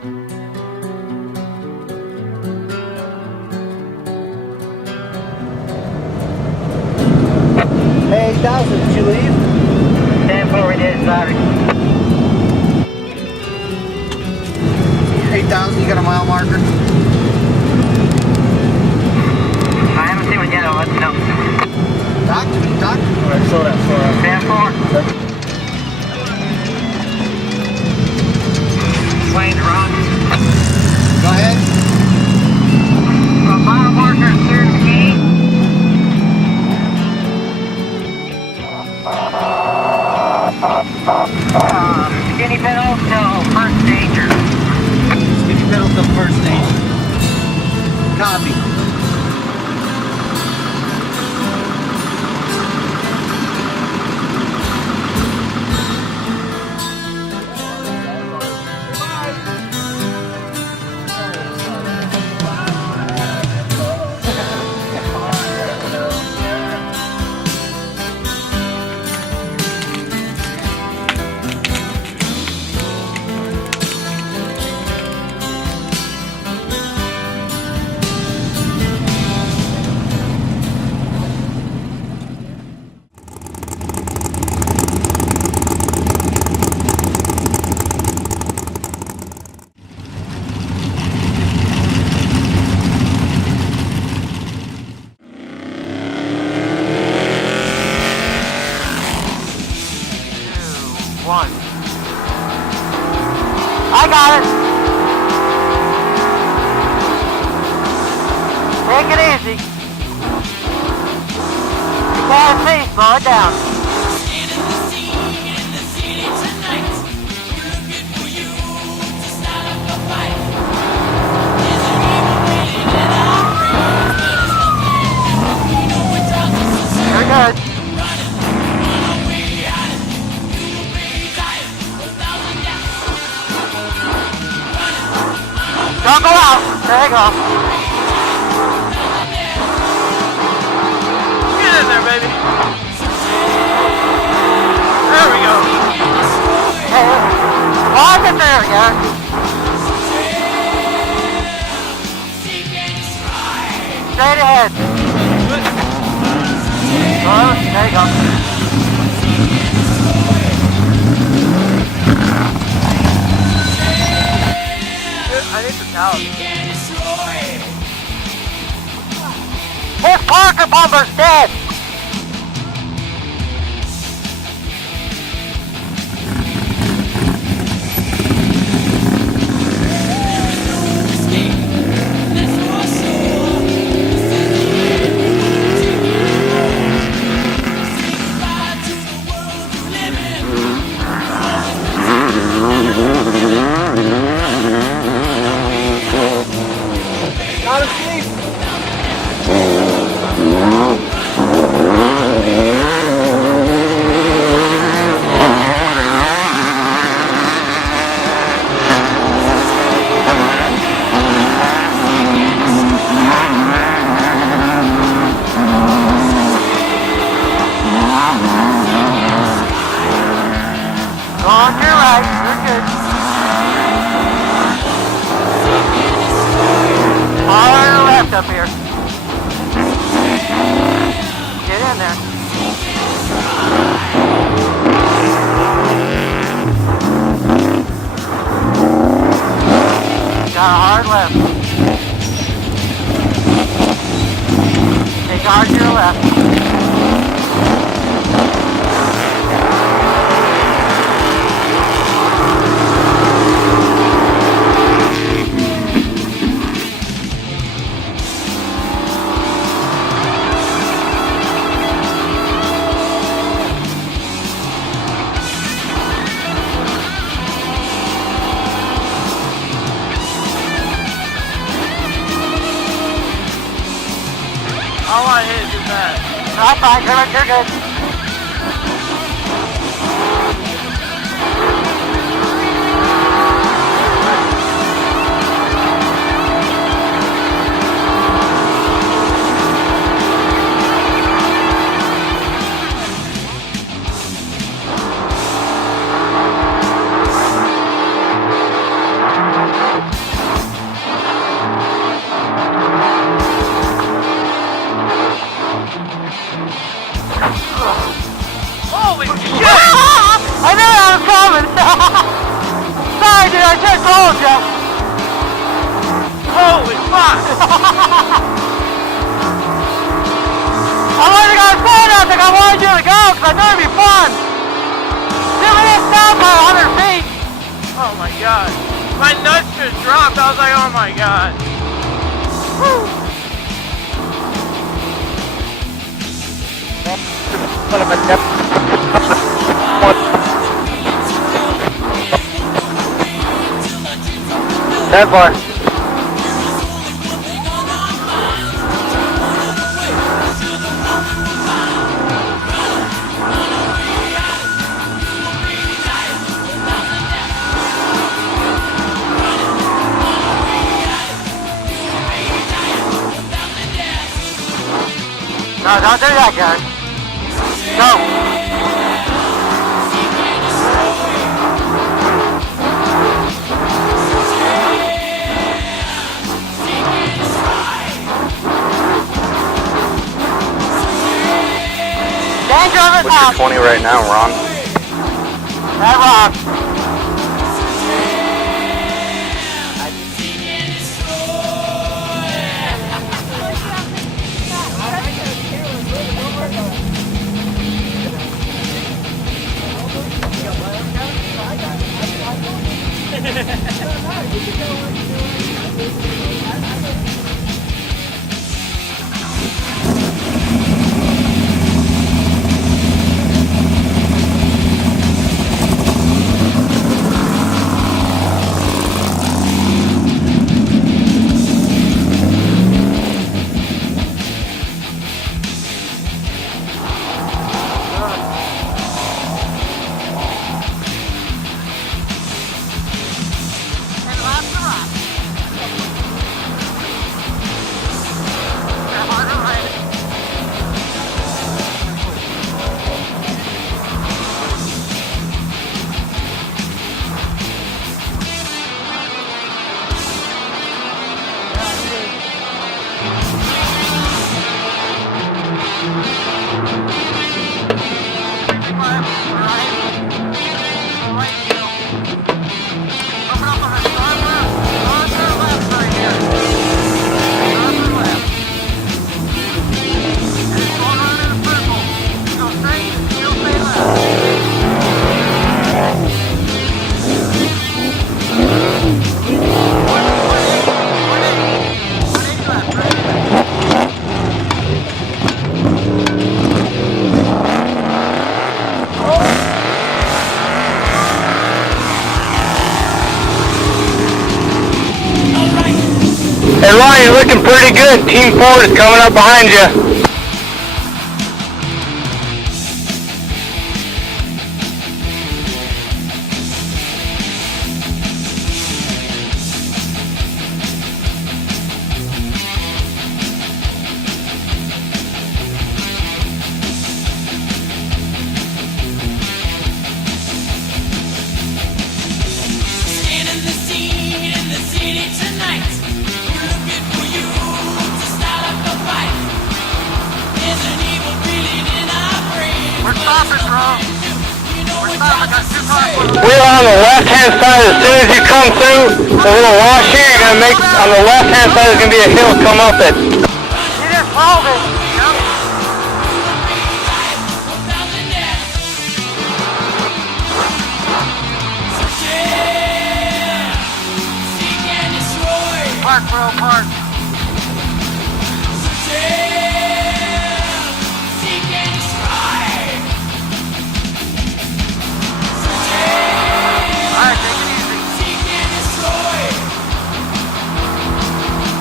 Hey, 8,000, did you leave? 10-4, we did, sorry. 8,000, you got a mile marker? I haven't seen one yet, I'll let you know. Talk to me, talk to me. Alright, slow down, slow down. 10-4. Playing the rock. Go ahead. A mile marker, 13. Skinny pedal till first danger. Skinny pedal till first station. Copy. I got it. Take it easy. You can't see, slow it down. You're good. Don't go out. There you go. Get in there, baby. There we go. Hey, pause it there, yeah. Straight ahead. Oh, there you go. I need the towel. His Parker Bumper's dead! Not asleep. Go on to your right, you're good. All on your left up here. Get in there. Got a hard left. Take hard to your left. All I hit is that. That's fine, you're good. Holy shit! I knew that was coming! Sorry, dude, I should have told you! Holy fuck! I wasn't gonna say nothing, I wanted you to go, because I knew it'd be fun! Dude, we didn't stop by 100 feet! Oh my god. My nuts just dropped, I was like, oh my god. Woo! That far. No, don't do that, Gary. No. Danger on the top. What's your 20 right now, Ron? That rock. Hey Ron, you're looking pretty good. Team Ford is coming up behind you. We're on the left-hand side. As soon as you come through the little wash here, you're gonna make on the left-hand side. There's gonna be a hill come up it. You just rolled it. Yep. Park, bro, park. Alright, take it easy.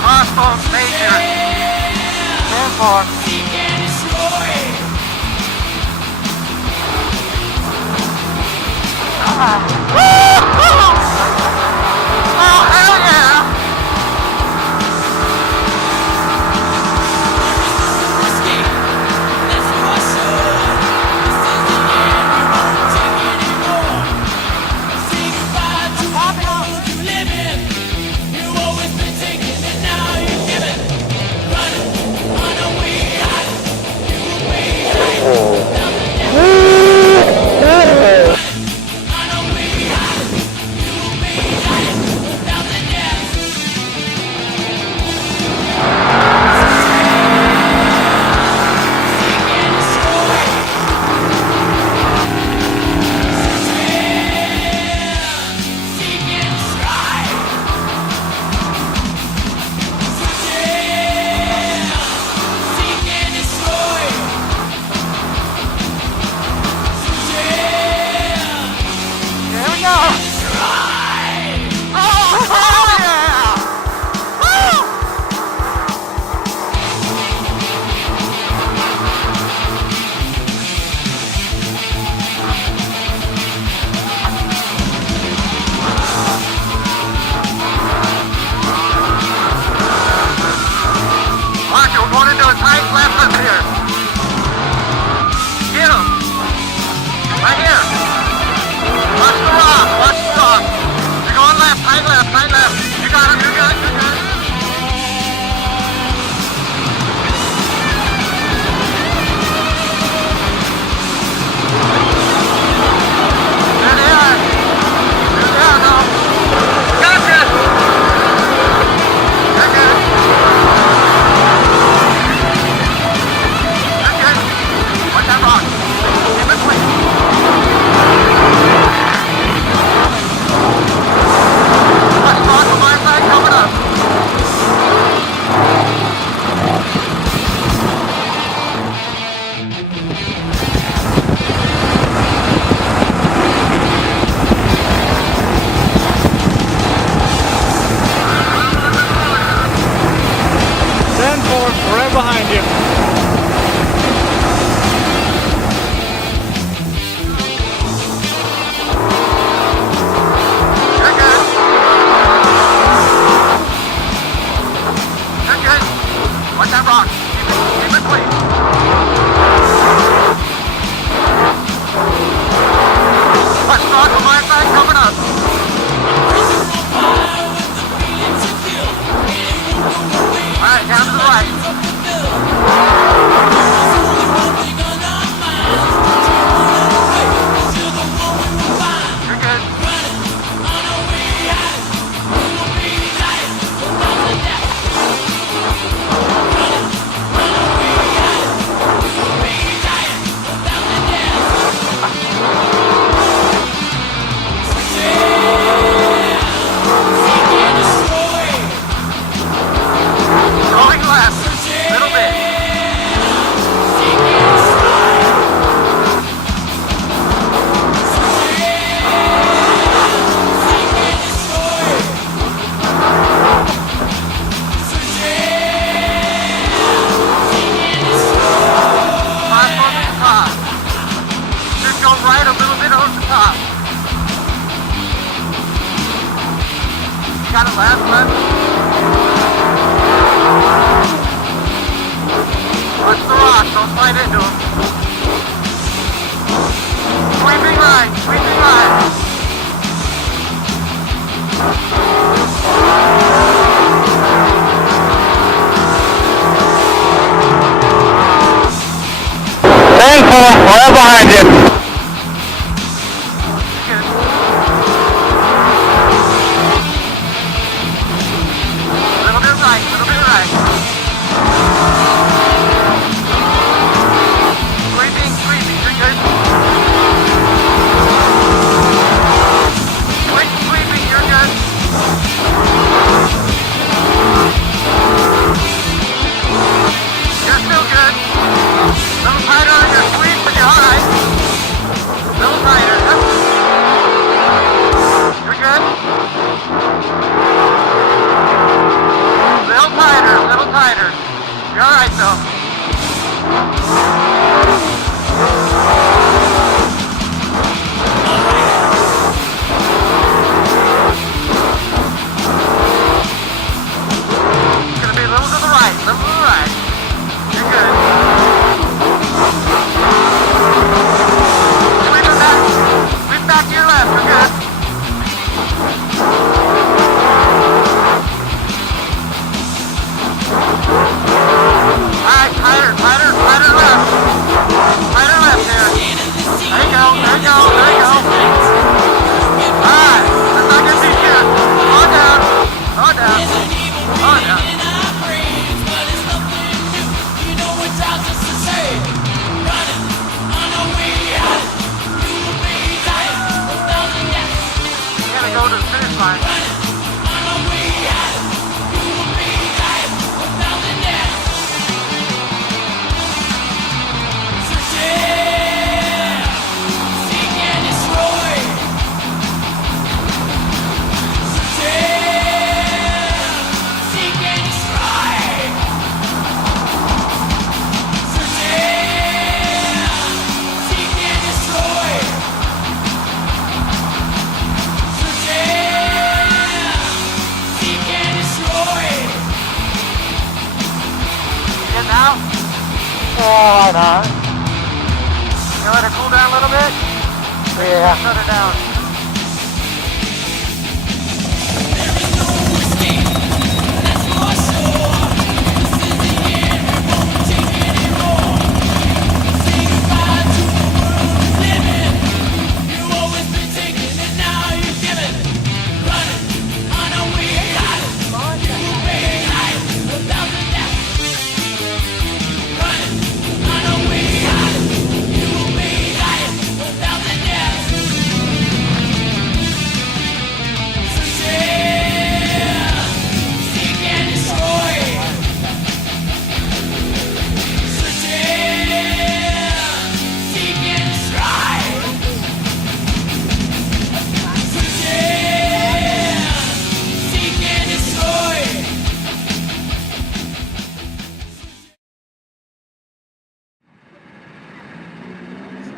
Crossbones major. 10-4. Oh, hell yeah! Woo! top. You got it left? Watch the rock, don't slide into him. Sweeping right, sweeping right. Right behind you. Little bit right, little bit right. Sweeping, sweeping, you're good. Sweeping, you're good. You're still good. Little tighter on your sweep, but you're alright. Little tighter. You're good. Little tighter, little tighter. You're alright though. It's gonna be a little to the right, little to the right. You're good. Sweep back to your left, we're good. Alright, tighter left. Tighter left here. There you go. Alright, let's not get too good. On down. Gotta go to the finish line. Out? Oh, no. You let it cool down a little bit? Yeah. Shut it down.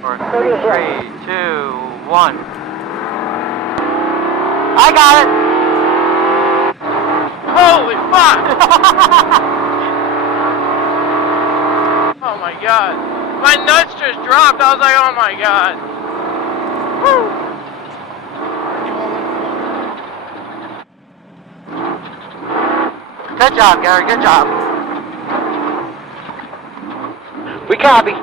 For 3, 2, 1. I got it! Holy fuck! Oh my god. My nuts just dropped. I was like, oh my god. Woo. Good job, Gary. Good job. We copy.